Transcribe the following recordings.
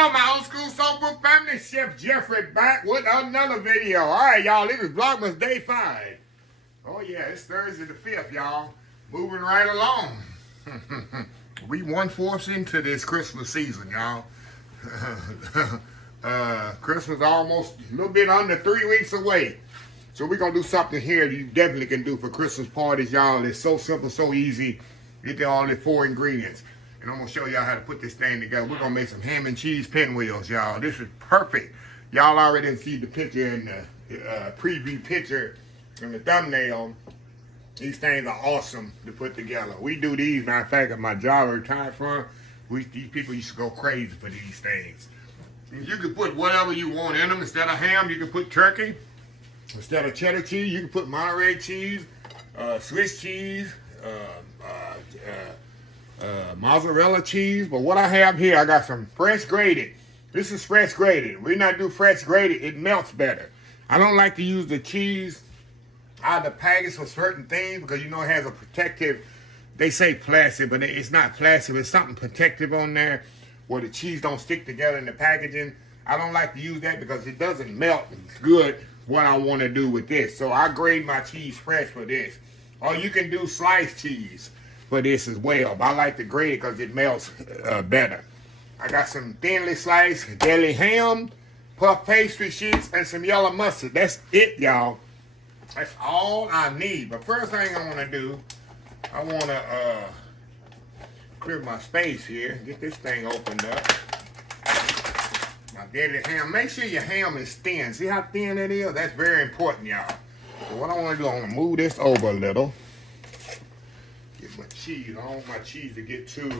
on, my old school soul book family? Chef Jeffrey back with another video. All right, y'all, this is Vlogmas Day 5. Oh, yeah, it's Thursday the 5th, y'all. Moving right along. We 1/4 into this Christmas season, y'all. Christmas almost a little bit under 3 weeks away. So we're going to do something here that you definitely can do for Christmas parties, y'all. It's so simple, so easy. Get all the 4 ingredients. And I'm going to show y'all how to put this thing together. We're going to make some ham and cheese pinwheels, y'all. This is perfect. Y'all already see the picture in the preview picture in the thumbnail. These things are awesome to put together. We do these, matter of fact, at my job I retired from, these people used to go crazy for these things. You can put whatever you want in them. Instead of ham, you can put turkey. Instead of cheddar cheese, you can put Monterey cheese, Swiss cheese, mozzarella cheese. But what I have here, I got some fresh grated. This is fresh grated. When I do fresh grated, it melts better. I don't like to use the cheese out of the package for certain things because you know it has a protective, they say plastic, but it's not plastic. It's something protective on there where the cheese don't stick together in the packaging. I don't like to use that because it doesn't melt good what I want to do with this. So I grade my cheese fresh for this. Or you can do sliced cheese for this as well. But I like to grade it because it melts better. I got some thinly sliced deli ham, puff pastry sheets, and some yellow mustard. That's it, y'all. That's all I need. But first thing I want to do, I want to clear my space here. Get this thing opened up. My deli ham. Make sure your ham is thin. See how thin it is? That's very important, y'all. So what I want to do, I want to move this over a little. Get my cheese. I don't want my cheese to get too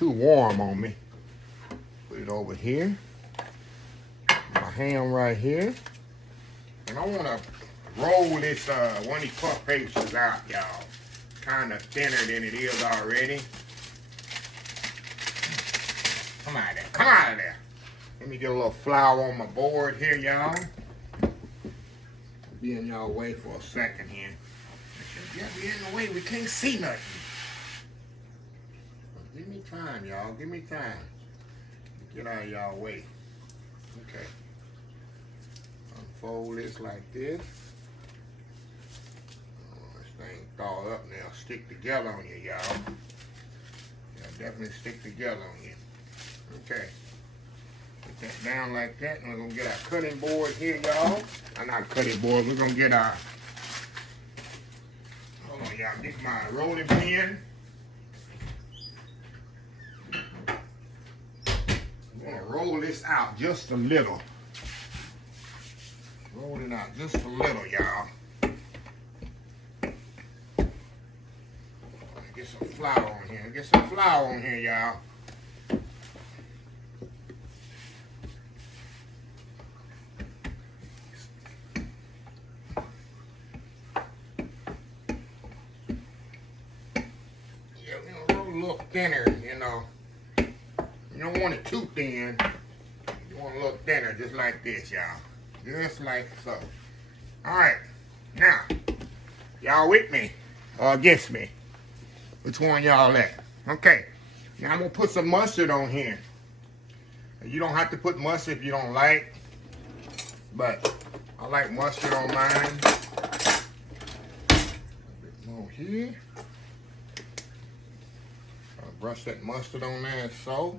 warm on me. Put it over here. My ham right here. And I want to roll this one of these puff pastries out, y'all. Kind of thinner than it is already. Come out of there. Come out of there. Let me get a little flour on my board here, y'all. Be in y'all way for a second here. Be in the way. We can't see nothing. Give me time, y'all. Give me time. Get out of y'all way. Okay. Unfold this like this. Oh, this thing thawed up now. Stick together on you, y'all. Yeah, definitely stick together on you. Okay. Put that down like that. And we're going to get our cutting board here, y'all. Not cutting board. We're going to get our... Hold on, y'all. Get my rolling pin. I'm going to roll this out just a little. Roll it out just a little, y'all. Get some flour on here. Get some flour on here, y'all. Yeah, we're gonna roll a little thinner, you know. You don't want it too thin. You want a little thinner, just like this, y'all. Just like so. Alright. Now, y'all with me or against me? Which one y'all at? Okay. Now I'm going to put some mustard on here. You don't have to put mustard if you don't like. But I like mustard on mine. A bit more here. I'll brush that mustard on there so.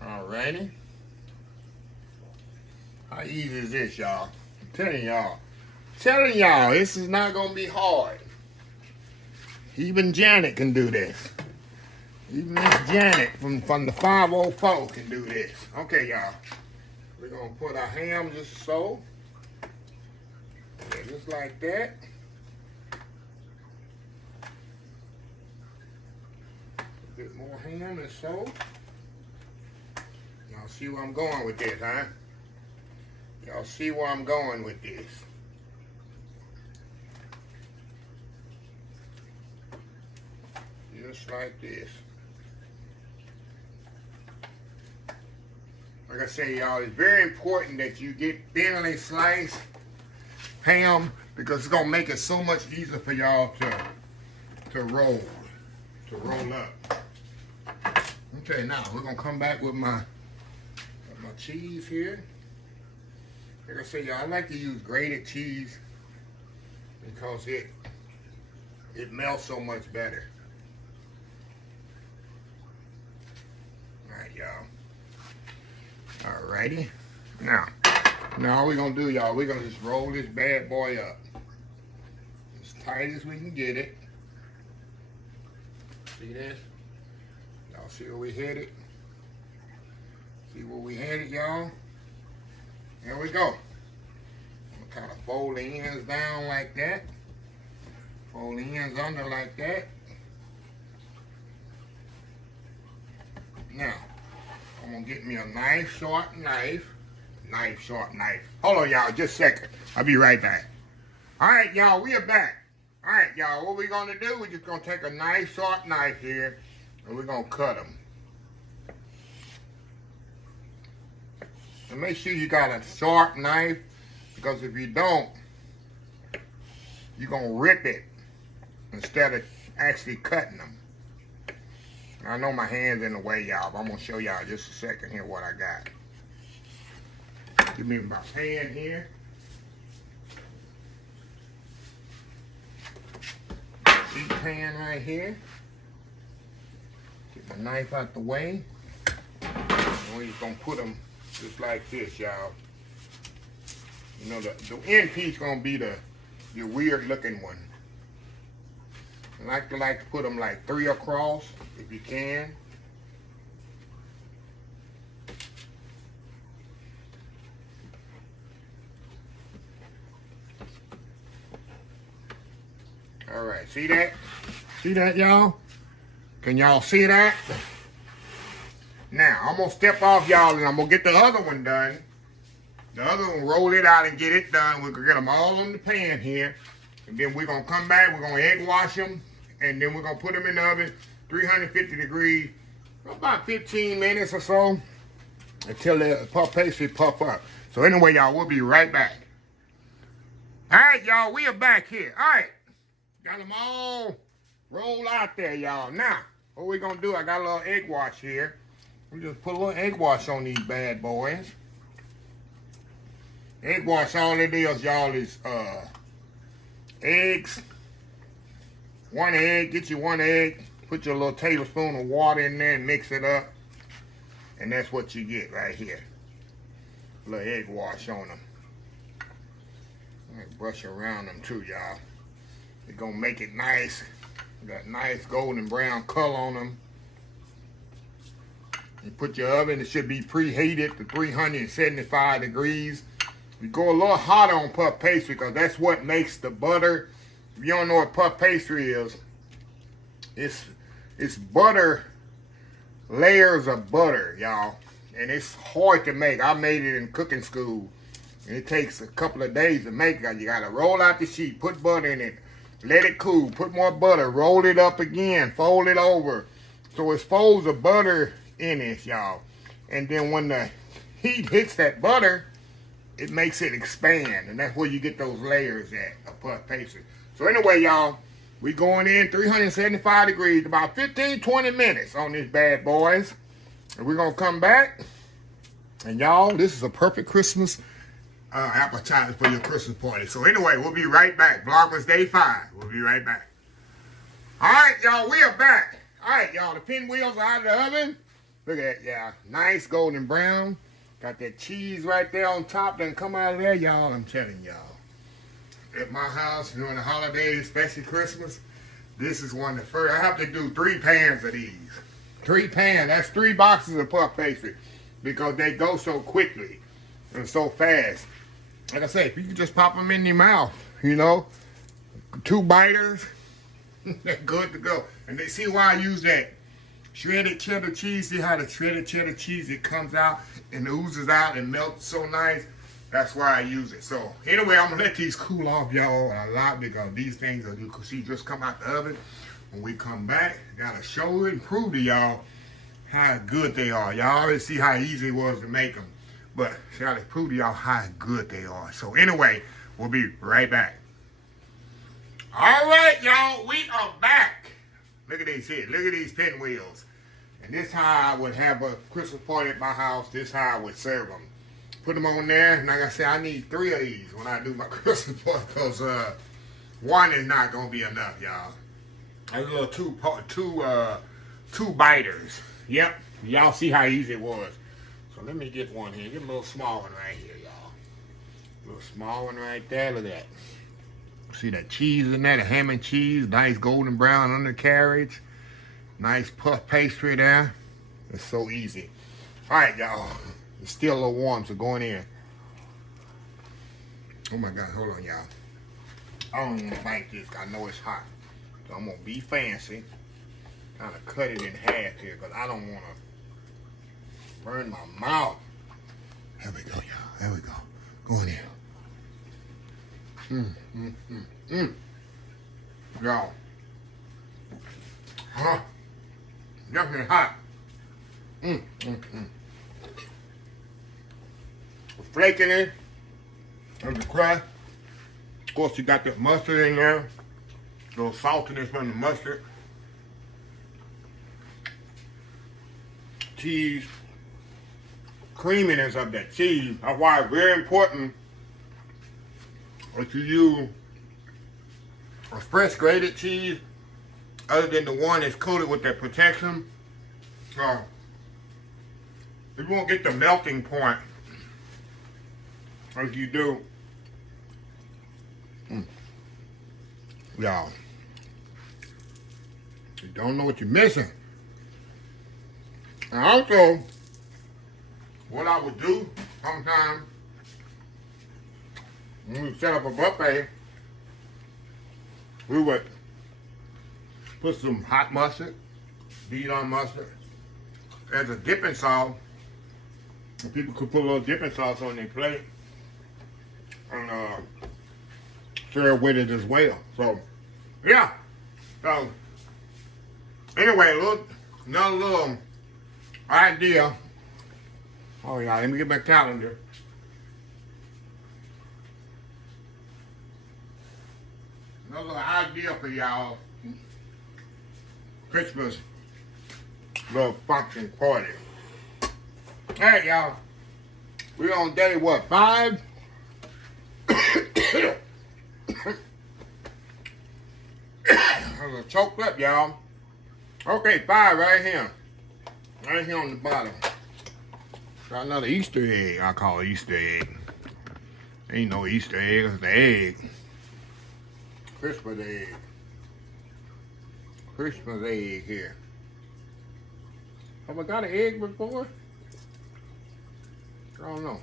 Alrighty. How easy is this, y'all? I'm telling y'all, this is not gonna be hard. Even Janet can do this. Even Miss Janet from the 504 can do this. Okay, y'all. We're gonna put our ham just so. Yeah, just like that. A bit more ham and so. Y'all see where I'm going with this, huh? Y'all see where I'm going with this. Just like this. Like I say, y'all, it's very important that you get thinly sliced ham because it's gonna make it so much easier for y'all to roll up. Okay, now we're gonna come back with my cheese here. Like I said, y'all, I like to use grated cheese because it melts so much better. All right, y'all. Alrighty. Now all we're gonna do, y'all, we're gonna just roll this bad boy up as tight as we can get it. See this? Y'all see where we headed? See where we headed, y'all? There we go. I'm gonna kind of fold the ends down like that. Fold the ends under like that. Now, I'm gonna get me a nice sharp knife. Hold on, y'all, just a second. I'll be right back. All right, y'all, we are back. All right, y'all, what we're gonna do, we're just gonna take a nice sharp knife here and we're gonna cut them. And make sure you got a sharp knife, because if you don't, you're gonna rip it instead of actually cutting them. I know my hand's in the way, y'all, but I'm gonna show y'all just a second here what I got. Give me my pan here. Deep pan right here. Get my knife out the way. And we're just gonna put them just like this, y'all. You know, the end piece gonna be the weird looking one. I like to put them like 3 across if you can. All right, see that? See that, y'all? Can y'all see that? Now, I'm gonna step off, y'all, and I'm gonna get the other one done. The other one, roll it out and get it done. We're gonna get them all on the pan here. And then we're gonna come back, we're gonna egg wash them, and then we're gonna put them in the oven, 350 degrees, for about 15 minutes or so, until the puff pastry puff up. So anyway, y'all, we'll be right back. All right, y'all, we are back here. All right, got them all rolled out there, y'all. Now, what we're gonna do, I got a little egg wash here. We just put a little egg wash on these bad boys. Egg wash, all it is, y'all, is eggs. 1 egg, get you 1 egg. Put your little tablespoon of water in there and mix it up. And that's what you get right here. A little egg wash on them. Brush around them too, y'all. It's gonna make it nice. Got nice golden brown color on them. You put your oven, it should be preheated to 375 degrees. You go a little hotter on puff pastry because that's what makes the butter. If you don't know what puff pastry is, it's butter, layers of butter, y'all. And it's hard to make. I made it in cooking school. And it takes a couple of days to make it. You gotta roll out the sheet, put butter in it, let it cool, put more butter, roll it up again, fold it over. So it folds of butter in it, y'all. And then when the heat hits that butter, it makes it expand. And that's where you get those layers at, of puff pastry. So anyway, y'all, we going in 375 degrees, about 15, 20 minutes on this bad boys. And we're gonna come back. And y'all, this is a perfect Christmas appetizer for your Christmas party. So anyway, we'll be right back. Vlogmas Day 5. We'll be right back. All right, y'all, we are back. All right, y'all, the pinwheels are out of the oven. Look at that, yeah. Nice golden brown. Got that cheese right there on top. Doesn't come out of there, y'all. I'm telling y'all. At my house during the holidays, especially Christmas, this is one of the first. I have to do 3 pans of these. 3 pans. That's 3 boxes of puff pastry because they go so quickly and so fast. Like I said, if you can just pop them in your mouth, you know, 2 biters, they're good to go. And they see why I use that shredded cheddar cheese. See how the shredded cheddar cheese, it comes out and oozes out and melts so nice. That's why I use it. So anyway, I'm gonna let these cool off, y'all, a lot because these things are, you can see, just come out the oven. When we come back, gotta show it and prove to y'all how good they are. Y'all already see how easy it was to make them. But I gotta prove to y'all how good they are. So anyway, We'll be right back. All right, y'all, we are back. Look at these here. Look at these pinwheels. And this how I would have a Christmas party at my house. This how I would serve them. Put them on there. And like I said, I need 3 of these when I do my Christmas party. Because one is not going to be enough, y'all. There's a little two biters. Yep. Y'all see how easy it was. So let me get one here. Get a little small one right here, y'all. A little small one right there. Look at that. See that cheese in there, the ham and cheese, nice golden brown undercarriage, nice puff pastry there. It's so easy. All right, y'all. It's still a little warm, so going in. Oh my God, hold on, y'all. I don't want to bite this. I know it's hot, so I'm gonna be fancy. Kind of cut it in half here, cause I don't want to burn my mouth. There we go, y'all. There we go. Going in. Y'all. Huh? Definitely hot. The flake in it. And the crust. Of course, you got the mustard in there. A little saltiness from the mustard. Cheese. Creaminess of that cheese. That's why it's very important if you use a fresh grated cheese, other than the one that's coated with that protection, you won't get the melting point as you do. Y'all, you don't know what you're missing. And also, what I would do sometimes when we set up a buffet, we would put some hot mustard, Dijon mustard, as a dipping sauce. And people could put a little dipping sauce on their plate and serve with it as well. So, yeah. So, anyway, another little idea. Oh, yeah, let me get my calendar. Another idea for y'all Christmas little function party. All right, y'all. We're on day what, 5? I'm gonna choke up, y'all. Okay, 5 right here. Right here on the bottom. Got another Easter egg. I call it Easter egg. Ain't no Easter egg, it's the egg. Christmas egg. Christmas egg here. Have I got an egg before? I don't know.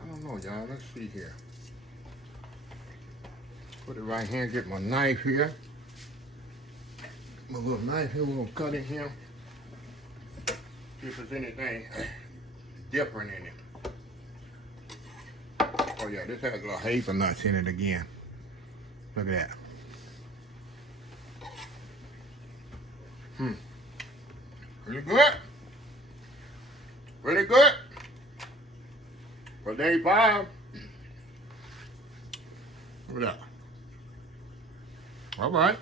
I don't know, y'all. Let's see here. Put it right here. Get my knife here. My little knife here. We're going to cut it here. See if there's anything different in it. Oh yeah, this has a little hazelnuts in it again. Look at that. Pretty good. Pretty good. For day 5. Look at that. All right.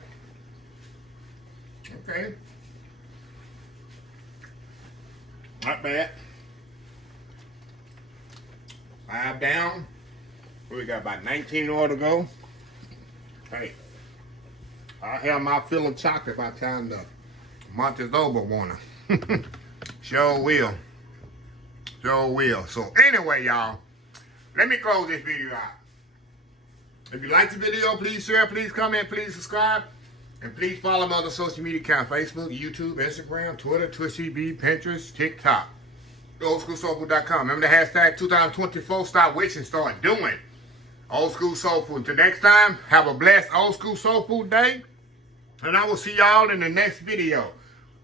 Okay. Not bad. 5 down. We got about 19 more to go. Hey, I'll have my fill of chocolate by the time the month is over, wanna. Sure will. Sure will. So anyway, y'all, let me close this video out. If you like the video, please share, please comment, please subscribe, and please follow my other social media accounts: Facebook, YouTube, Instagram, Twitter, Twitch TV, Pinterest, TikTok. OldSchoolSoulFood.com. Remember the hashtag 2024. Stop wishing, start doing. Old School Soul Food. Until next time, have a blessed Old School Soul Food day. And I will see y'all in the next video.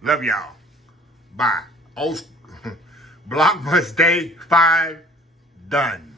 Love y'all. Bye. Vlogmas Day 5 done.